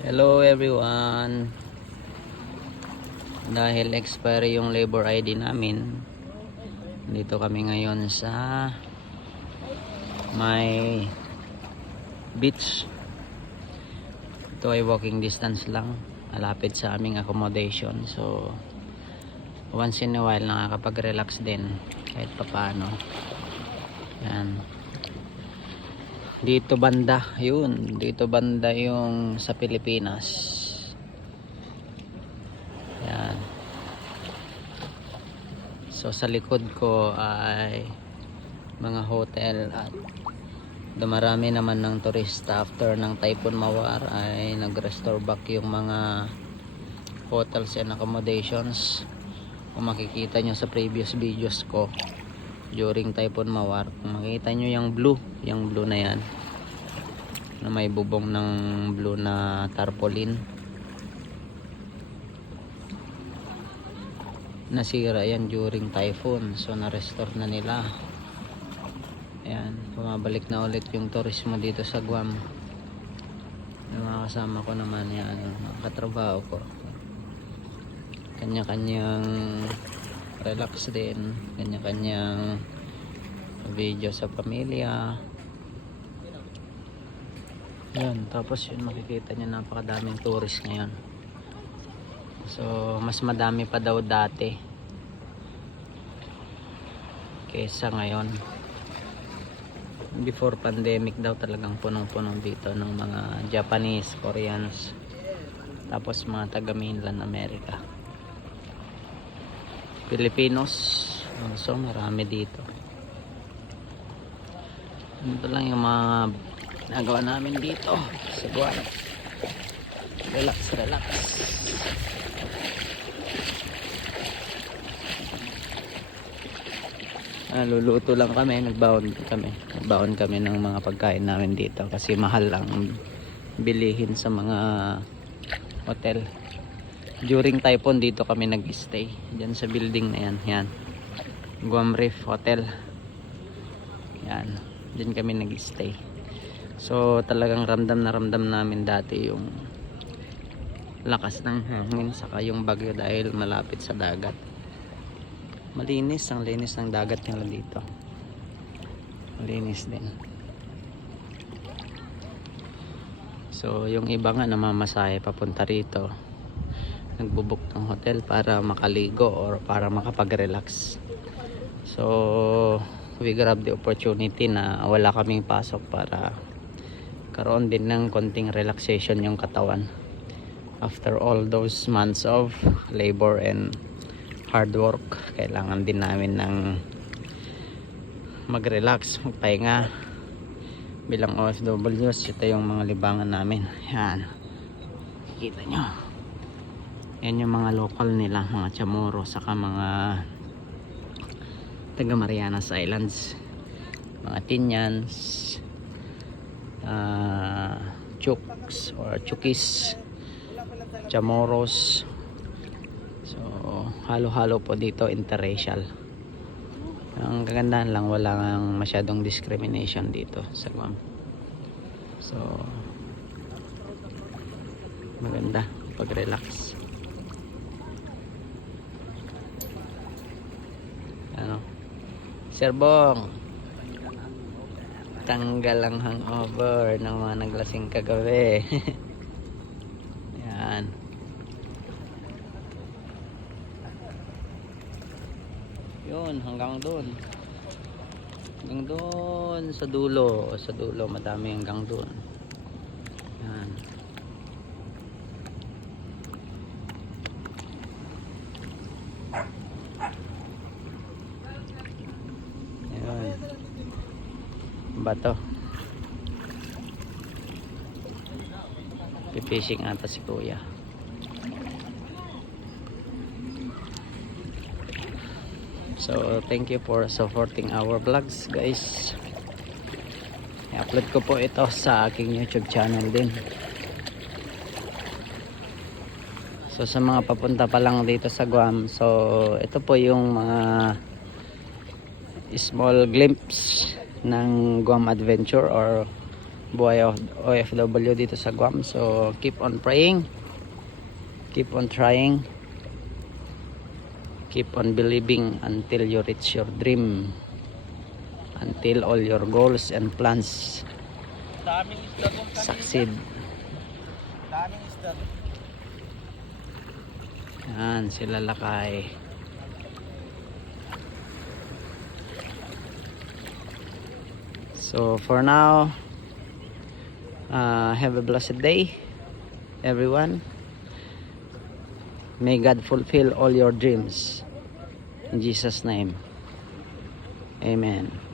Hello everyone. Dahil expiry yung labor ID namin, dito kami ngayon sa may beach. Ito ay walking distance lang, malapit sa aming accommodation. So once in a while nakakapag-relax din kahit papaano. Yan. Dito banda, yun. Dito banda yung sa Pilipinas. Yan. So sa likod ko ay mga hotel at dumarami naman ng turista after ng Typhoon Mawar ay nag-restore back yung mga hotels and accommodations. Kung makikita nyo sa previous videos ko during Typhoon Mawar, kung makikita nyo yung blue na yan na may bubong ng blue na tarpaulin, nasira yan during typhoon. So na-restore na nila. Ayan, bumabalik na ulit yung turismo dito sa Guam. Yung mga kasama ko naman yan, katrabaho ko, kanya-kanyang relax din, kanya-kanyang video sa pamilya. Yan, tapos yun makikita nyo napakadaming tourist ngayon. So mas madami pa daw dati kesa ngayon. Before pandemic daw talagang punong-punong dito ng mga Japanese, Koreans, tapos mga taga mainland America, Filipinos. So marami dito. Ito lang yung mga nagawa namin dito sa Guam. Relax. Luluto lang kami, nagbaon kami ng mga pagkain namin dito kasi mahal ang bilihin sa mga hotel. During typhoon dito kami nag-stay, diyan sa building na yan, Guam Reef Hotel. Yan, diyan kami nag-stay. So talagang ramdam namin dati yung lakas ng hangin saka yung bagyo dahil malapit sa dagat. Malinis, ang linis ng dagat nila dito. Malinis din. So yung iba nga namamasahe papunta rito, nagbubuk ng hotel para makaligo or para makapag-relax. So we grab the opportunity na wala kaming pasok para karoon din ng konting relaxation yung katawan after all those months of labor and hard work. Kailangan din namin ng mag-relax, magpahinga bilang OFWs. Ito yung mga libangan namin. Yan, kita nyo, yan yung mga local nila, mga Chamorro saka mga taga Marianas Islands, mga Tinyans, Chuks or Chukis, Chamorros. So halo-halo po dito, interracial. Ang kagandahan lang, wala nang masyadong discrimination dito sa Guam. So maganda pag-relax. Ano, Sir Bong, tanggal ang hangover ng mga naglasing kagabi. Yan. Yun, hanggang doon sa dulo, madami hanggang doon. Yan. Yan. Bato. Pipishing ata si kuya. So thank you for supporting our vlogs, guys. I-upload ko po ito sa aking YouTube channel din. So sa mga papunta pa lang dito sa Guam, so ito po yung mga small glimpse ng Guam Adventure or buhay OFW dito sa Guam. So keep on praying, keep on trying, keep on believing until you reach your dream, until all your goals and plans Daming isda doon kanina. succeed. Daming isda. Yan sila Lakay. So for now, have a blessed day everyone. May God fulfill all your dreams in Jesus name, amen.